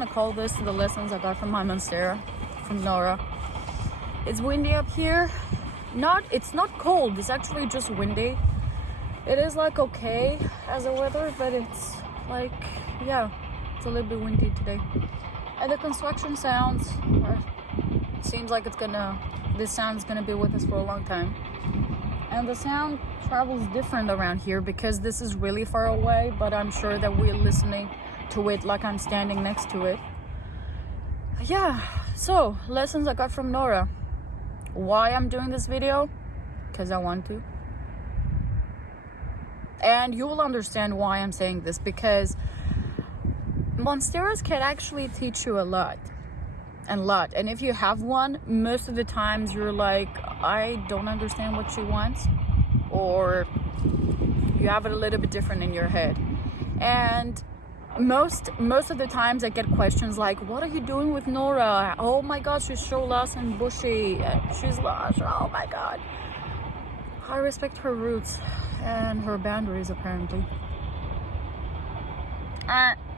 gonna call this the lessons I got from my Monstera, from Norah. It's windy up here. It's not cold, it's actually just windy. It is like okay as a weather, but it's like, yeah, it's a little bit windy today. And the construction sounds, seems like this sound's gonna be with us for a long time. And the sound travels different around here because this is really far away, but I'm sure that we're listening to it like I'm standing next to it. Yeah, so lessons I got from Norah. Why I'm doing this video? Because I want to. And you will understand why I'm saying this, because Monsteras can actually teach you a lot. And if you have one, most of the times you're like, I don't understand what she wants, or you have it a little bit different in your head. And most of the times I get questions like, what are you doing with Norah? Oh my god, she's so lost and bushy, she's lost, oh my god. I respect her roots and her boundaries, apparently.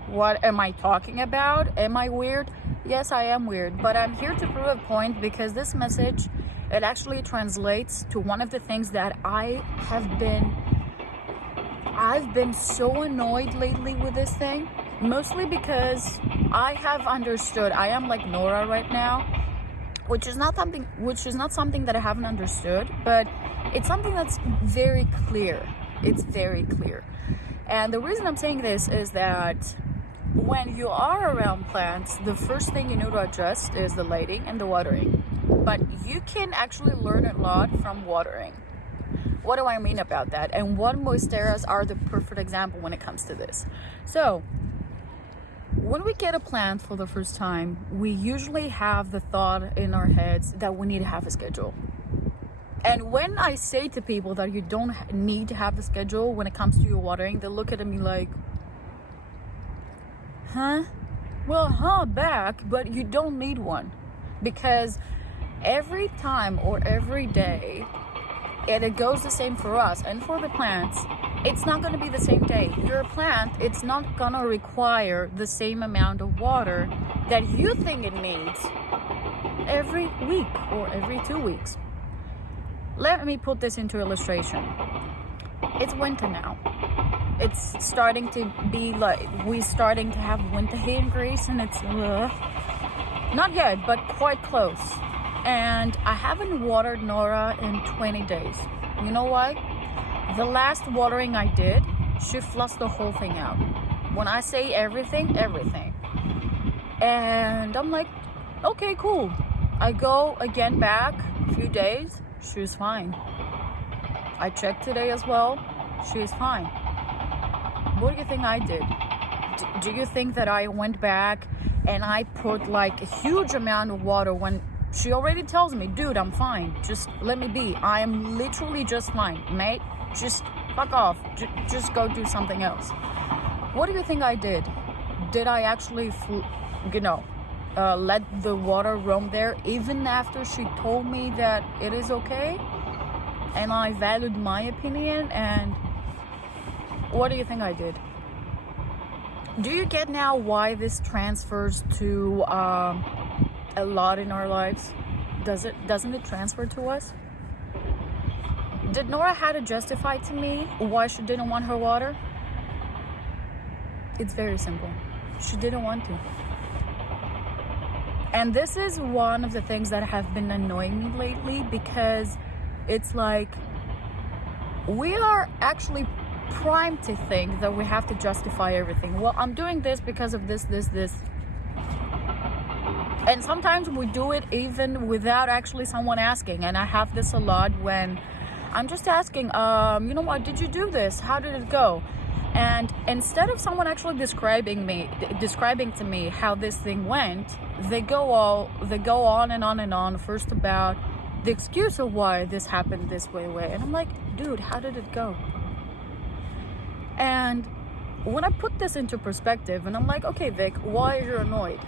What am I talking about? Am I weird? Yes, I am weird, but I'm here to prove a point, because this message, it actually translates to one of the things that I've been so annoyed lately with this thing, mostly because I have understood. I am like Norah right now, which is not something that I haven't understood, but it's something that's very clear. It's very clear. And the reason I'm saying this is that when you are around plants, the first thing you need to adjust is the lighting and the watering. But you can actually learn a lot from watering. What do I mean about that? And what monsteras are the perfect example when it comes to this? So, when we get a plant for the first time, we usually have the thought in our heads that we need to have a schedule. And when I say to people that you don't need to have the schedule when it comes to your watering, they look at me like, huh? Well, back, but you don't need one. Because every time or every day, and it goes the same for us and for the plants, it's not going to be the same day. Your plant, it's not going to require the same amount of water that you think it needs every week or every 2 weeks. Let me put this into illustration. It's winter now. It's starting to be like, we're starting to have winter here in Greece, and it's not yet, but quite close. And I haven't watered Norah in 20 days. You know why? The last watering I did, she flushed the whole thing out. When I say everything, everything. And I'm like, okay, cool. I go again back a few days, she's fine. I checked today as well, she's fine. What do you think I did? Do you think that I went back and I put like a huge amount of water when she already tells me, dude, I'm fine. Just let me be. I am literally just fine, mate. Just fuck off. Just go do something else. What do you think I did? Did I actually, let the water roam there even after she told me that it is okay? And I valued my opinion, and what do you think I did? Do you get now why this transfers to a lot in our lives? Doesn't it transfer to us? Did Norah had to justify to me why she didn't want her water? It's very simple. She didn't want to. And this is one of the things that have been annoying me lately, because it's like we are actually primed to think that we have to justify everything. Well, I'm doing this because of this. And sometimes we do it even without actually someone asking. And I have this a lot when I'm just asking, you know what, did you do this? How did it go? And instead of someone actually describing to me how this thing went, they go on and on and on, first about the excuse of why this happened this way. And I'm like, dude, how did it go? And when I put this into perspective, and I'm like, okay, Vic, why are you annoyed?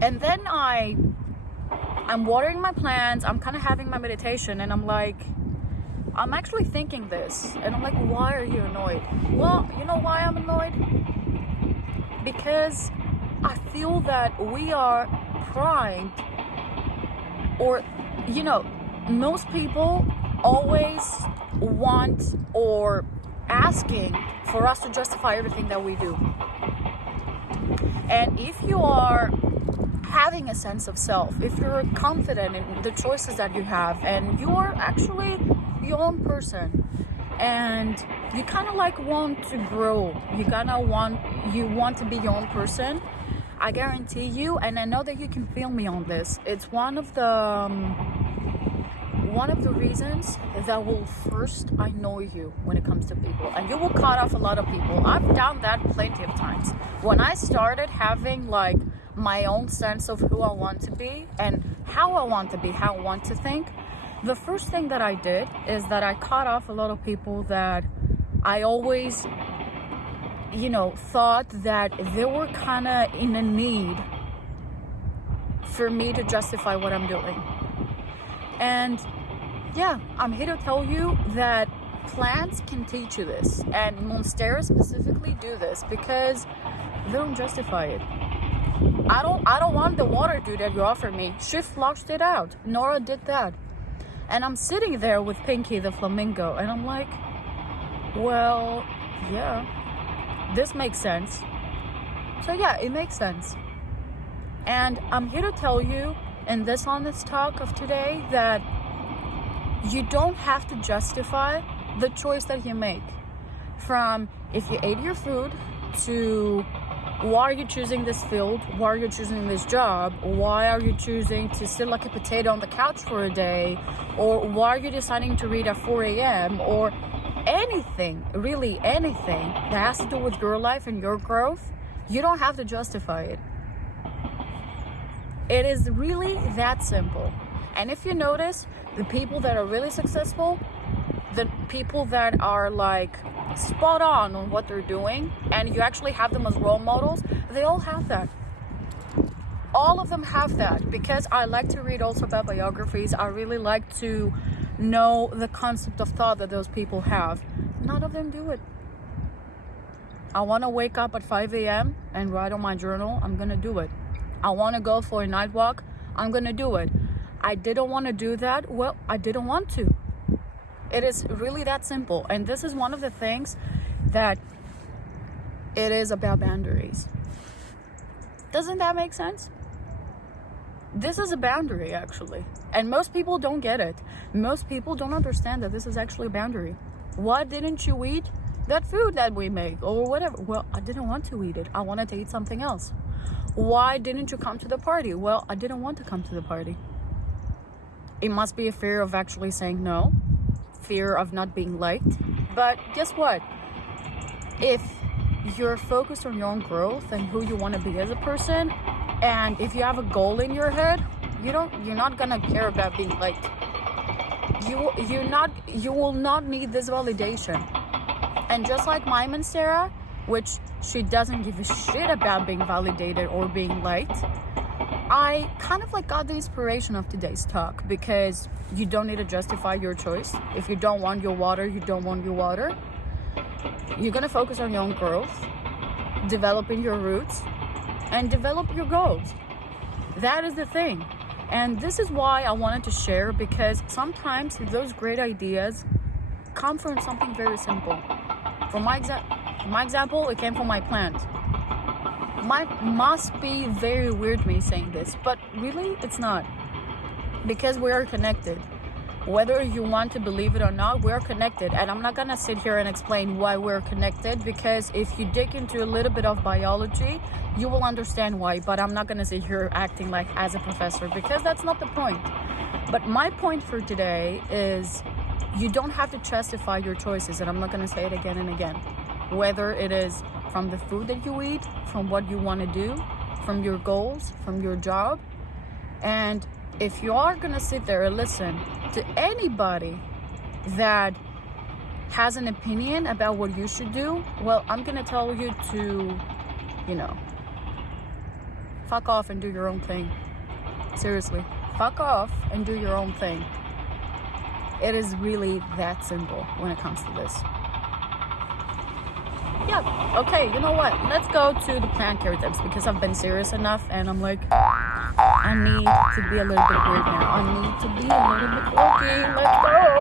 And then I'm watering my plants, I'm kind of having my meditation, and I'm like, I'm actually thinking this, and I'm like, why are you annoyed? Well, you know why I'm annoyed? Because I feel that we are primed, or, most people always want or asking for us to justify everything that we do. And if you are having a sense of self, if you're confident in the choices that you have, and you are actually your own person, and you kind of like want to grow, you want to be your own person, I guarantee you, and I know that you can feel me on this, it's one of the reasons that will first annoy you when it comes to people, and you will cut off a lot of people. I've done that plenty of times. When I started having like my own sense of who I want to be and how I want to be, how I want to think, the first thing that I did is that I cut off a lot of people that I always, thought that they were kind of in a need for me to justify what I'm doing. And yeah, I'm here to tell you that plants can teach you this, and Monstera specifically do this because they don't justify it. I don't want the water, dude, that you offered me. She flushed it out. Norah did that. And I'm sitting there with Pinky the flamingo, and I'm like, well, yeah, this makes sense. So yeah, it makes sense. And I'm here to tell you in this honest talk of today that you don't have to justify the choice that you make. From if you ate your food to why are you choosing this field? Why are you choosing this job? Why are you choosing to sit like a potato on the couch for a day? Or why are you deciding to read at 4 a.m.? Or anything, really anything that has to do with your life and your growth, you don't have to justify it. It is really that simple. And if you notice, the people that are really successful, the people that are like spot on what they're doing, and you actually have them as role models, they all have that. All of them have that, because I like to read also about biographies. I really like to know the concept of thought that those people have. None of them do it. I want to wake up at 5 a.m. and write on my journal. I'm going to do it. I want to go for a night walk. I'm going to do it. I didn't want to do that. Well, I didn't want to. It is really that simple. And this is one of the things that it is about boundaries. Doesn't that make sense? This is a boundary, actually. And most people don't get it. Most people don't understand that this is actually a boundary. Why didn't you eat that food that we make or whatever? Well, I didn't want to eat it. I wanted to eat something else. Why didn't you come to the party? Well, I didn't want to come to the party. It must be a fear of actually saying no, fear of not being liked. But guess what? If you're focused on your own growth and who you want to be as a person, and if you have a goal in your head, you're not gonna care about being liked. You will not need this validation. And just like my Monstera, which she doesn't give a shit about being validated or being liked, I kind of like got the inspiration of today's talk, because you don't need to justify your choice. If you don't want your water, you don't want your water. You're gonna focus on your own growth, developing your roots, and develop your goals. That is the thing. And this is why I wanted to share, because sometimes those great ideas come from something very simple. For my example, it came from my plant. Must be very weird me saying this, but really it's not, because we are connected. Whether you want to believe it or not, we're connected. And I'm not gonna sit here and explain why we're connected, because if you dig into a little bit of biology, you will understand why. But I'm not gonna sit here acting like as a professor, because that's not the point. But my point for today is you don't have to justify your choices, and I'm not gonna say it again and again. Whether it is from the food that you eat, from what you want to do, from your goals, from your job. And if you are gonna sit there and listen to anybody that has an opinion about what you should do, well, I'm gonna tell you to, fuck off and do your own thing. Seriously, fuck off and do your own thing. It is really that simple when it comes to this. yeah, okay, you know what? Let's go to the plant care tips because I've been serious enough and I'm like, I need to be a little bit weird now. I need to be a little bit dorky. Let's go.